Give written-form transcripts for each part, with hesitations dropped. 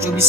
24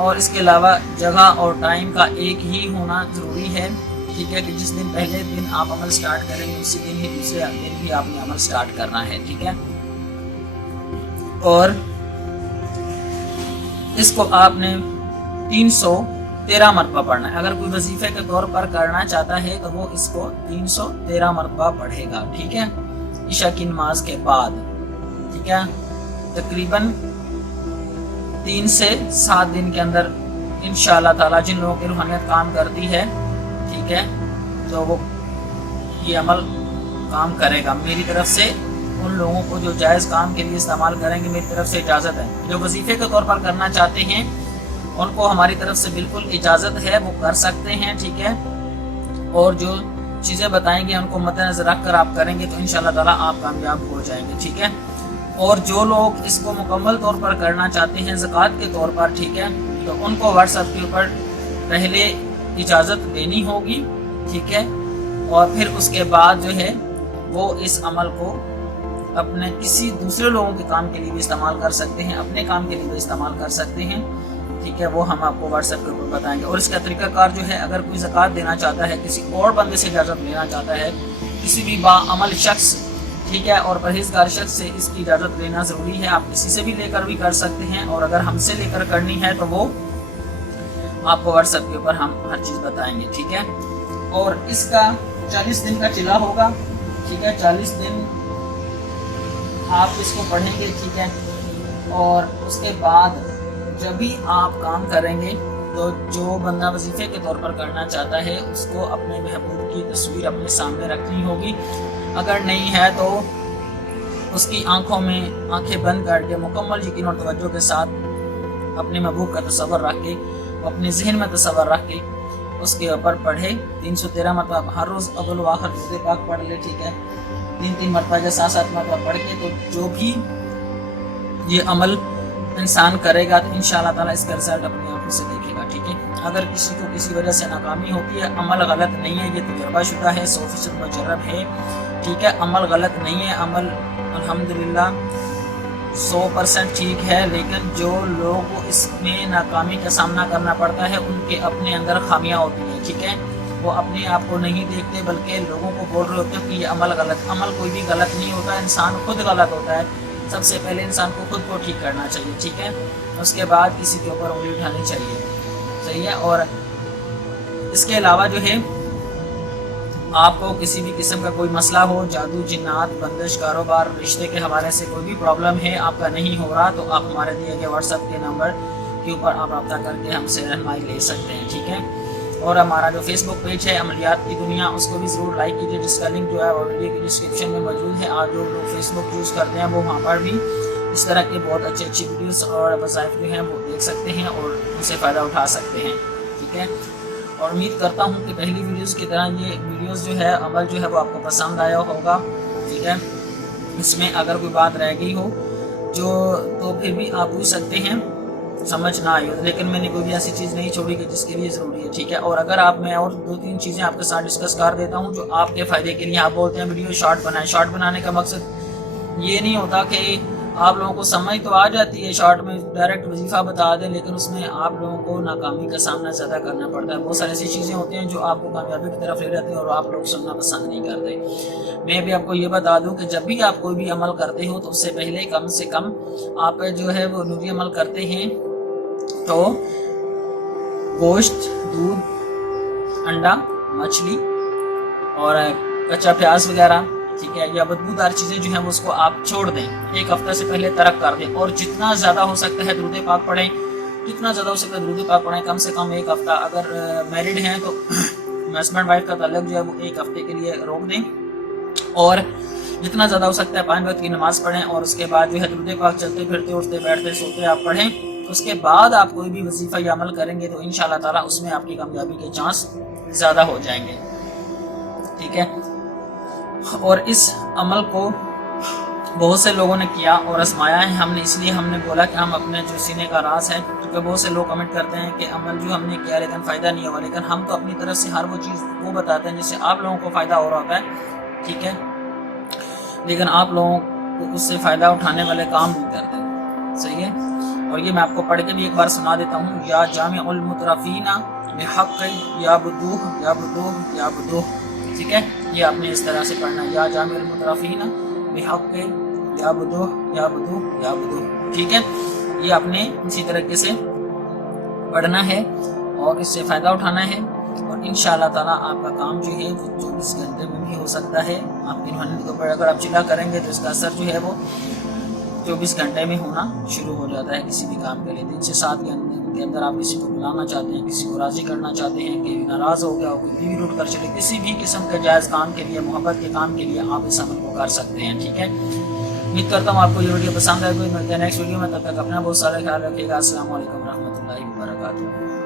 اور اس کے علاوہ جگہ اور ٹائم کا ایک ہی ہونا ضروری ہے، ٹھیک ہے، کہ جس دن پہلے دن آپ عمل سٹارٹ کریں گے اسی دن ہی دوسرے دن بھی آپ نے عمل سٹارٹ کرنا ہے، ٹھیک ہے۔ اور اس کو آپ نے 313 مرتبہ پڑھنا ہے۔ اگر کوئی وظیفے کے طور پر کرنا چاہتا ہے تو وہ اس کو 313 مرتبہ پڑھے گا، ٹھیک ہے، عشاء کی نماز کے بعد، ٹھیک ہے۔ تقریباً 3 سے 7 دن کے اندر انشاءاللہ تعالیٰ جن لوگوں کی روحانیت کام کرتی ہے، ٹھیک ہے، تو وہ یہ عمل کام کرے گا۔ میری طرف سے ان لوگوں کو جو جائز کام کے لیے استعمال کریں گے، میری طرف سے اجازت ہے۔ جو وظیفے کے طور پر کرنا چاہتے ہیں ان کو ہماری طرف سے بالکل اجازت ہے، وہ کر سکتے ہیں، ٹھیک ہے۔ اور جو چیزیں بتائیں گے ان کو مد نظر رکھ کر آپ کریں گے تو انشاءاللہ تعالیٰ آپ کامیاب ہو جائیں گے، ٹھیک ہے۔ اور جو لوگ اس کو مکمل طور پر کرنا چاہتے ہیں زکوٰۃ کے طور پر، ٹھیک ہے، تو ان کو واٹس ایپ کے اوپر پہلے اجازت دینی ہوگی، ٹھیک ہے، اور پھر اس کے بعد جو ہے وہ اس عمل کو اپنے کسی دوسرے لوگوں کے کام کے لیے بھی استعمال کر سکتے ہیں، اپنے کام کے لیے بھی استعمال کر سکتے ہیں، ٹھیک ہے۔ وہ ہم آپ کو واٹس ایپ کے اوپر بتائیں گے۔ اور اس کا طریقہ کار جو ہے، اگر کوئی زکوٰۃ دینا چاہتا ہے، کسی اور بندے سے اجازت لینا چاہتا ہے، کسی بھی باعمل شخص، ٹھیک ہے، اور پرہیزگار شخص سے اس کی اجازت لینا ضروری ہے۔ آپ کسی سے بھی لے کر بھی کر سکتے ہیں، اور اگر ہم سے لے کر کرنی ہے تو وہ آپ کو واٹس ایپ کے اوپر ہم ہر چیز بتائیں گے، ٹھیک ہے۔ اور اس کا 40 دن کا چلا ہوگا، ٹھیک ہے، 40 دن آپ اس کو پڑھیں گے، ٹھیک ہے۔ اور اس کے بعد جب بھی آپ کام کریں گے تو جو بندہ وظیفے کے طور پر کرنا چاہتا ہے اس کو اپنے محبوب کی تصویر اپنے سامنے رکھنی ہوگی۔ اگر نہیں ہے تو اس کی آنکھوں میں آنکھیں بند کر کے مکمل یقین اور توجہ کے ساتھ اپنے محبوب کا تصور رکھ کے، اپنے ذہن میں تصور رکھ کے اس کے اوپر پڑھے 313 مرتبہ ہر روز اول و آخر درود پاک پڑھ لے، ٹھیک ہے، 3 مرتبہ یا 7 مرتبہ پڑھ کے، تو جو بھی یہ عمل انسان کرے گا تو انشاءاللہ تعالیٰ اس کا رزلٹ اپنی آنکھوں سے دیکھے گا، ٹھیک ہے۔ اگر کسی کو کسی وجہ سے ناکامی ہوتی ہے، عمل غلط نہیں ہے، یہ تجربہ شدہ ہے، 100% مجرب ہے، ٹھیک ہے، عمل غلط نہیں ہے، عمل الحمدللہ 100% ٹھیک ہے، لیکن جو لوگ کو اس میں ناکامی کا سامنا کرنا پڑتا ہے ان کے اپنے اندر خامیاں ہوتی ہیں، ٹھیک ہے، وہ اپنے آپ کو نہیں دیکھتے بلکہ لوگوں کو بول رہے ہوتے ہیں کہ یہ عمل غلط۔ عمل کوئی بھی غلط نہیں ہوتا، انسان خود غلط ہوتا ہے۔ سب سے پہلے انسان کو خود کو ٹھیک کرنا چاہیے، ٹھیک ہے، اس کے بعد کسی کے اوپر انگلی اٹھانی چاہیے، صحیح ہے۔ اور اس کے علاوہ جو ہے آپ کو کسی بھی قسم کا کوئی مسئلہ ہو، جادو، جنات، بندش، کاروبار، رشتے کے حوالے سے کوئی بھی پرابلم ہے آپ کا نہیں ہو رہا، تو آپ ہمارے دیے گئے واٹس ایپ کے نمبر کے اوپر آپ رابطہ کر کے ہم سے رہنمائی لے سکتے ہیں، ٹھیک ہے۔ اور ہمارا جو فیس بک پیج ہے عملیات کی دنیا، اس کو بھی ضرور لائک کیجیے، جس کا لنک جو ہے ویڈیو کی ڈسکرپشن میں موجود ہے۔ آج جو لوگ فیس بک یوز کرتے ہیں وہ وہاں پر بھی اس طرح کے بہت اچھی ویڈیوز اور وظائف جو ہیں وہ دیکھ سکتے ہیں اور ان سے فائدہ اٹھا سکتے ہیں، ٹھیک ہے۔ اور امید کرتا ہوں کہ پہلی ویڈیوز کی طرح یہ ویڈیوز جو ہے عمل جو ہے وہ آپ کو پسند آیا ہوگا، ٹھیک ہے۔ اس میں اگر کوئی بات رہ گئی ہو تو پھر بھی آپ پوچھ سکتے ہیں، سمجھ نہ آئی ہو، لیکن میں نے کوئی بھی ایسی چیز نہیں چھوڑی کہ جس کے لیے ضروری ہے، ٹھیک ہے۔ اور اگر آپ میں اور 2-3 چیزیں آپ کے ساتھ ڈسکس کر دیتا ہوں جو آپ کے فائدے کے لیے، آپ بولتے ہیں ویڈیو شارٹ بنائیں، شارٹ بنانے کا مقصد یہ نہیں ہوتا کہ آپ لوگوں کو سمجھ تو آ جاتی ہے، شارٹ میں ڈائریکٹ وظیفہ بتا دیں، لیکن اس میں آپ لوگوں کو ناکامی کا سامنا زیادہ کرنا پڑتا ہے۔ بہت ساری ایسی چیزیں ہوتی ہیں جو آپ کو کامیابی کی طرف لے جاتی ہیں اور آپ لوگ سننا پسند نہیں کرتے۔ میں بھی آپ کو یہ بتا دوں کہ جب بھی آپ کوئی بھی عمل کرتے ہو تو اس سے پہلے کم سے کم آپ جو ہے وہ نوری عمل کرتے ہیں تو گوشت، دودھ، انڈا، مچھلی اور کچا پیاز وغیرہ، ٹھیک ہے، یا بدبودار چیزیں جو ہیں وہ اس کو آپ چھوڑ دیں، 1 ہفتہ سے پہلے ترک کر دیں، اور جتنا زیادہ ہو سکتا ہے درود پاک پڑھیں، جتنا زیادہ ہو سکتا ہے درود پاک پڑھیں، کم سے کم 1 ہفتہ۔ اگر میرڈ ہیں تو ہسبینڈ وائف کا تعلق جو ہے وہ 1 ہفتے کے لیے روک دیں، اور جتنا زیادہ ہو سکتا ہے 5 وقت کی نماز پڑھیں، اور اس کے بعد جو ہے درود پاک چلتے پھرتے اٹھتے بیٹھتے سوتے آپ پڑھیں۔ اس کے بعد آپ کوئی بھی وظیفہ یا عمل کریں گے تو انشاءاللہ تعالیٰ اس میں آپ کی کامیابی کے چانس زیادہ ہو جائیں گے، ٹھیک ہے۔ اور اس عمل کو بہت سے لوگوں نے کیا اور آزمایا ہے، اس لیے ہم نے بولا کہ ہم اپنے جو سینے کا راز ہے، کیونکہ بہت سے لوگ کمنٹ کرتے ہیں کہ عمل جو ہم نے کیا لیکن فائدہ نہیں ہوا، لیکن ہم تو اپنی طرف سے ہر وہ چیز وہ بتاتے ہیں جس سے آپ لوگوں کو فائدہ ہو رہا ہوتا ہے، ٹھیک ہے، لیکن آپ لوگوں کو اس سے فائدہ اٹھانے والے کام نہیں کرتے، صحیح ہے۔ اور یہ میں آپ کو پڑھ کے بھی ایک بار سنا دیتا ہوں. یا جامع المترفین بحق یعبدوہ یعبدوہ یعبدوہ. ٹھیک ہے، یہ آپ نے اس طرح سے پڑھنا ہے. یا جامع المترفین بحق یعبدوہ یعبدوہ یعبدوہ. ٹھیک ہے، یہ آپ نے اسی طریقے سے پڑھنا ہے اور اس سے فائدہ اٹھانا ہے. اور انشاءاللہ تعالیٰ آپ کا کام جو ہے وہ 24 گھنٹے میں بھی ہو سکتا ہے. آپ کی روحانی کے اوپر اگر آپ چلا کریں گے تو اس کا اثر جو ہے وہ 24 گھنٹے میں ہونا شروع ہو جاتا ہے کسی بھی کام کے لیے. 3 سے 7 کے اندر آپ کسی کو بلانا چاہتے ہیں، کسی کو راضی کرنا چاہتے ہیں، کہ ناراض ہو گیا ہو، کوئی بیوی روٹ کر چلے، کسی بھی قسم کے جائز کام کے لیے، محبت کے کام کے لیے آپ اس عمل کو کر سکتے ہیں. ٹھیک ہے، امید کرتا ہوں آپ کو یہ ویڈیو پسند آئے گی. ملتے ہیں نیکسٹ ویڈیو میں، تب تک اپنا بہت سارا خیال رکھیے گا. السلام علیکم ورحمۃ اللہ وبرکاتہ.